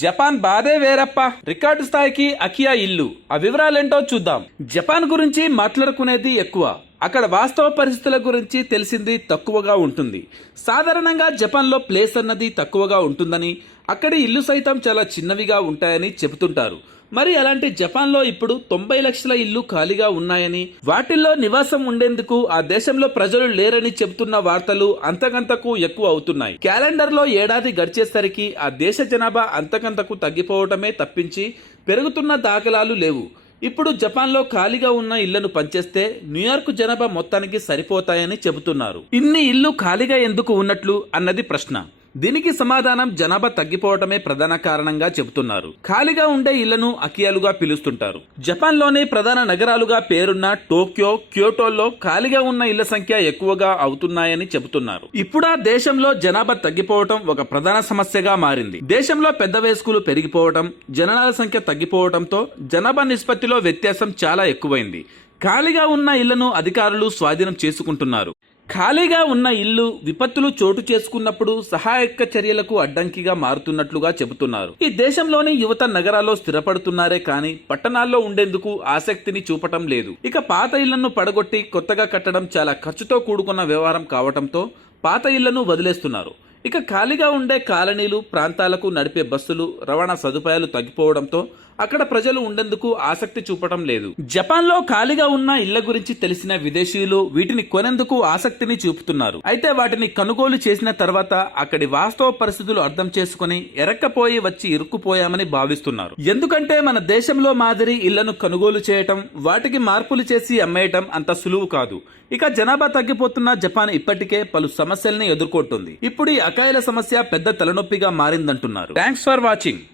Japan బాధే వేరప్ప. Record స్థాయికి అకియా ఇల్లు. ఆ వివరాలేంటో చూద్దాం. జపాన్ గురించి మాట్లాడుకునేది ఎక్కువ, అక్కడ వాస్తవ పరిస్థితుల గురించి తెలిసింది తక్కువగా ఉంటుంది. సాధారణంగా జపాన్లో ప్లేస్ అన్నది తక్కువగా ఉంటుందని, అక్కడి ఇల్లు సైతం చాలా చిన్నవిగా ఉంటాయని చెబుతుంటారు. మరి అలాంటి జపాన్లో ఇప్పుడు 90 లక్షల ఇల్లు ఖాళీగా ఉన్నాయని, వాటిల్లో నివాసం ఉండేందుకు ఆ దేశంలో ప్రజలు లేరని చెబుతున్న వార్తలు అంతకంతకు ఎక్కువ అవుతున్నాయి. క్యాలెండర్లో ఏడాది గడిచేసరికి ఆ దేశ జనాభా అంతకంతకు తగ్గిపోవటమే తప్పించి పెరుగుతున్న దాఖలాలు లేవు. ఇప్పుడు జపాన్లో ఖాళీగా ఉన్న ఇళ్లను పనిచేస్తే న్యూయార్క్ జనాభా మొత్తానికి సరిపోతాయని చెబుతున్నారు. ఇన్ని ఇల్లు ఖాళీగా ఎందుకు ఉన్నట్లు అన్నది ప్రశ్న. దీనికి సమాధానం జనాభా తగ్గిపోవటమే ప్రధాన కారణంగా చెబుతున్నారు. ఖాళీగా ఉండే ఇళ్లను అకియాలుగా పిలుస్తుంటారు. జపాన్లోని ప్రధాన నగరాలుగా పేరున్న టోక్యో, క్యోటోల్లో ఖాళీగా ఉన్న ఇళ్ల సంఖ్య ఎక్కువగా అవుతున్నాయని చెబుతున్నారు. ఇప్పుడు ఆ దేశంలో జనాభా తగ్గిపోవటం ఒక ప్రధాన సమస్యగా మారింది. దేశంలో పెద్ద వయస్కులు పెరిగిపోవటం, జననాల సంఖ్య తగ్గిపోవడంతో జనాభా నిష్పత్తిలో వ్యత్యాసం చాలా ఎక్కువైంది. ఖాళీగా ఉన్న ఇళ్లను అధికారులు స్వాధీనం చేసుకుంటున్నారు. ఖాళీగా ఉన్న ఇల్లు విపత్తులు చోటు చేసుకున్నప్పుడు సహాయక చర్యలకు అడ్డంకిగా మారుతున్నట్లుగా చెబుతున్నారు. ఈ దేశంలోని యువత నగరాల్లో స్థిరపడుతున్నారే కానీ పట్టణాల్లో ఉండేందుకు ఆసక్తిని చూపటం లేదు. ఇక పాత ఇళ్లను పడగొట్టి కొత్తగా కట్టడం చాలా ఖర్చుతో కూడుకున్న వ్యవహారం కావటంతో పాత ఇళ్లను వదిలేస్తున్నారు. ఇక ఖాళీగా ఉండే కాలనీలు, ప్రాంతాలకు నడిపే బస్సులు, రవాణా సదుపాయాలు తగ్గిపోవడంతో అక్కడ ప్రజలు ఉండేందుకు ఆసక్తి చూపటం లేదు. జపాన్లో ఖాళీగా ఉన్న ఇళ్ల గురించి తెలిసిన విదేశీయులు వీటిని కొనేందుకు ఆసక్తిని చూపుతున్నారు. అయితే వాటిని కొనుగోలు చేసిన తర్వాత అక్కడి వాస్తవ పరిస్థితులు అర్థం చేసుకుని ఎరక్కపోయి వచ్చి ఇరుక్కుపోయామని భావిస్తున్నారు. ఎందుకంటే మన దేశంలో మాదిరి ఇళ్లను కొనుగోలు చేయటం, వాటికి మార్పులు చేసి అమ్మేయటం అంత సులువు కాదు. ఇక జనాభా తగ్గిపోతున్న జపాన్ ఇప్పటికే పలు సమస్యల్ని ఎదుర్కొంటుంది. ఇప్పుడు ఈ అకాయిల సమస్య పెద్ద తలనొప్పిగా మారిందంటున్నారు. Thanks for watching.